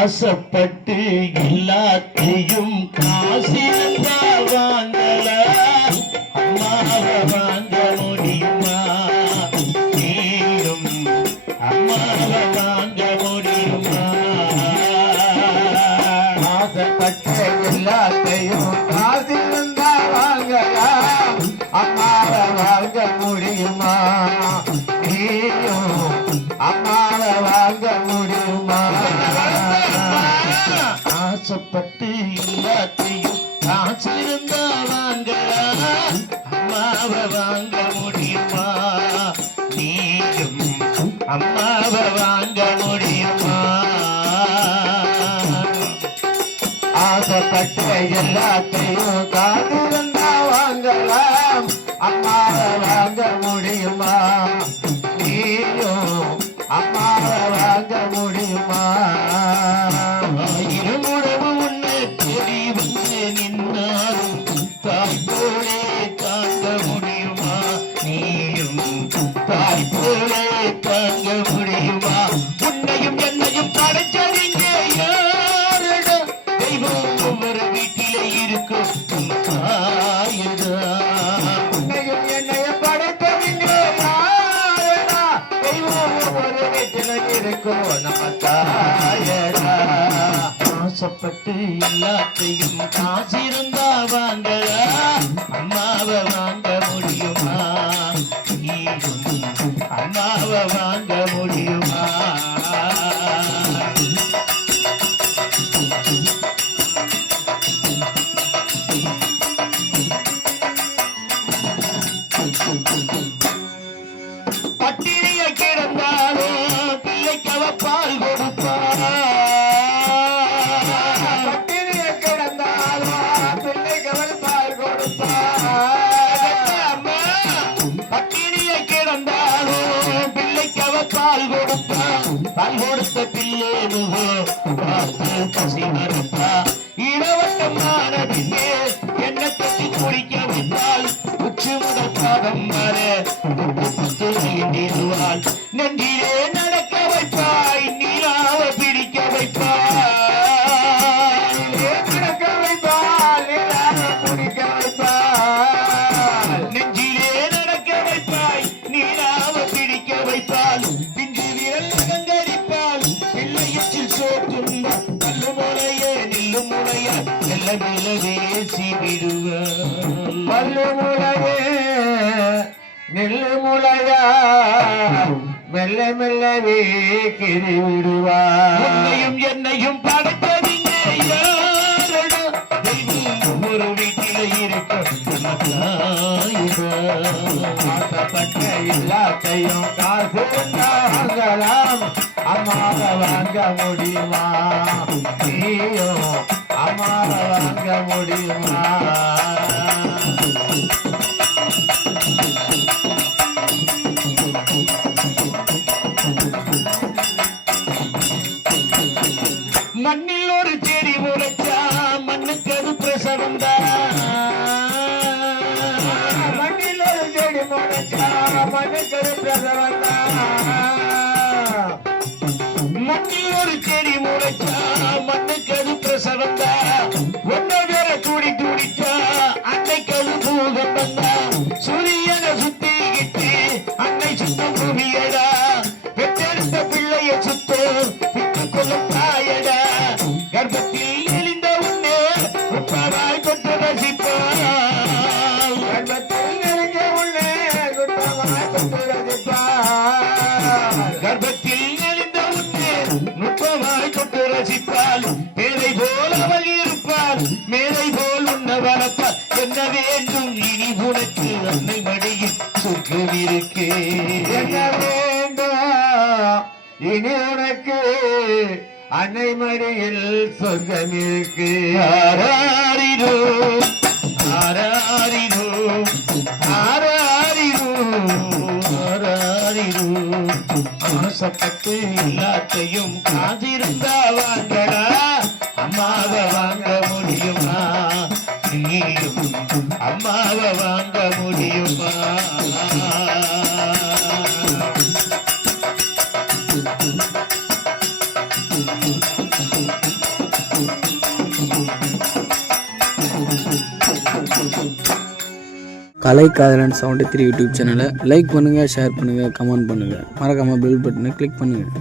ஆசைப்பட்டு எல்லாத்தையும் காசிருந்தா வாங்கலாம், அம்மாவை வாங்க முடியுமா? நீயும் அம்மாவை வாங்க முடியுமா? ஆசைப்பட்டு எல்லாத்தையும் காசிருந்தா வாங்கலாம், அம்மாவை வாங்க முடியுமா? நீயும் அம்மாவை வாங்க முடியுமா? ஆசைப்பட்டு எல்லாத்தையும் காசிருந்தா வாங்கலாம், அம்மாவை வாங்க முடியுமா? நீயும் அம்மாவை வாங்க முடியுமா? ஆசைப்பட்டு எல்லாத்தையும் காசிருந்தா வாங்கலாம், அம்மாவை வாங்க முடியுமா? நீயும் அம்மாவை வாங்க முடியுமா? இருமுடவு உன்னை தேடி வந்து நின்னாலும் தாய் போலே தாங்க முடியுமா? நீயும் தாய் போலே தாங்க முடியுமா? உன்னையும் என்னையும் படைச்சறிங்க யாரடா? தெய்வம் ஒவ்வொரு வீட்டிலே இருக்கும் தாயடா. உன்னையும் என்னையும் படைத்தவங்க யாரடா? தெய்வம் ஒவ்வொரு வீட்டில இருக்கும் நம்ம தாயடா. ஆசைப்பட்டு எல்லாத்தையும் காசிருந்தா வாங்கலாம், அம்மாவை வாங்க முடியுமா? நீயும் அம்மாவை வாங்க முடியுமா? பட்டினியை கிடந்தாலும் பிள்ளைக்கவ பால் கொடுப்பா, பட்டினியை கிடந்தாலும் பிள்ளைகள் பால் கொடுப்பா. அம்மா பட்டினியை கிடந்தாலும் பிள்ளைக்கவ பால் கொடுப்பா. பால் கொடுத்த பிள்ளைனுவோ பார்த்து பசி மறுப்பா. இளவட்டமான பின்னே என்ன தட்டி குடிக்க வைத்தால் உச்சி முதல் பாதம் வர நீண்டிடுவாள். நெஞ்சிலே நடக்க வைப்பாய், நீராவ பிடிக்க வைப்பாய். நடக்க வைப்பால், நீராக குடிக்க வைப்பால். நெஞ்சிலே நடக்க வைப்பாய், நீராவ பிடிக்க வைப்பாள். பிஞ்சு விரல் நகங்கரிப்பாள், பிள்ளையச்சில் சோத்துண்டா. நல்லு முளையே நில்லு முளைய மெல்ல மெல்ல வேசி விடுவாள். பல்லு முளையே நெல்லு முளையா மெல்ல மெல்லவே கிரி விடுவார். உன்னையும் என்னையும் படைத்ததில்லை யாரடா? தெய்வம் ஒரு வீட்டில இருக்க ஆசைப்பட்ட எல்லாத்தையும் காசு வாங்கலாம், அம்மாவை வாங்க முடியுமா? நீயும் அம்மாவை வாங்க முடியுமா? மண்ணில் ஒரு செடி முளைச்சா மண்ணுக்கு அது பிரசவம் தான். மண்ணில் ஒரு செடி முளைச்சா மண்ணுக்கு பிரசவம் தான். மண்ணில் ஒரு செடி முளைச்சா மண்ணுக்கு அது பிரசவம் தான். ஒன்ன வேற துடி துடிச்சா அன்னைக்கு அது பூகம்பம் தான். சூரியனை சுத்திக்கிட்டு அன்னை சுத்தம் புவியடா. பெற்றெடுத்த பிள்ளைய சுத்தம் விட்டுக் கொள்ளும் தாயடா. கர்ப்பத்தில் எழிந்த உன்னே உப்பராய் தொட்டு ரசிப்பாள். கர்ப்பத்தில் நெருங்க உள்ளே குற்றமாய் தொட்டு ரசிப்பார். கர்ப்பத்தில் எழிந்த உன்னே நுட்பமாய் தொட்டு ரசிப்பாள். பேரை போல் அவள் இருப்பாள், மேலை போல் உன்ன வளர்ப்பாள். என்ன வேண்டும் இனி உனக்கு அன்னை மடியில் சொர்க்கம் இருக்கு. என்ன வேண்டும் இனி உனக்கு அன்னை மடியில் சொர்க்கம் இருக்கு. ஆராரிரோ ஆராரிரோ ஆராரிரோ ஆராரிரோ. ஆசைப்பட்டு எல்லாத்தையும் காதிருந்தா வாங்கடா, அம்மாவை வாங்க முடியுமா? நீயும் அம்மாவை வாங்க முடியுமா? கலை காதலன் 73 யூடியூப் சேனலை லைக் பண்ணுங்கள், ஷேர் பண்ணுங்கள், கமெண்ட் பண்ணுங்கள், மறக்காமல் பெல் பட்டனை கிளிக் பண்ணுங்கள்.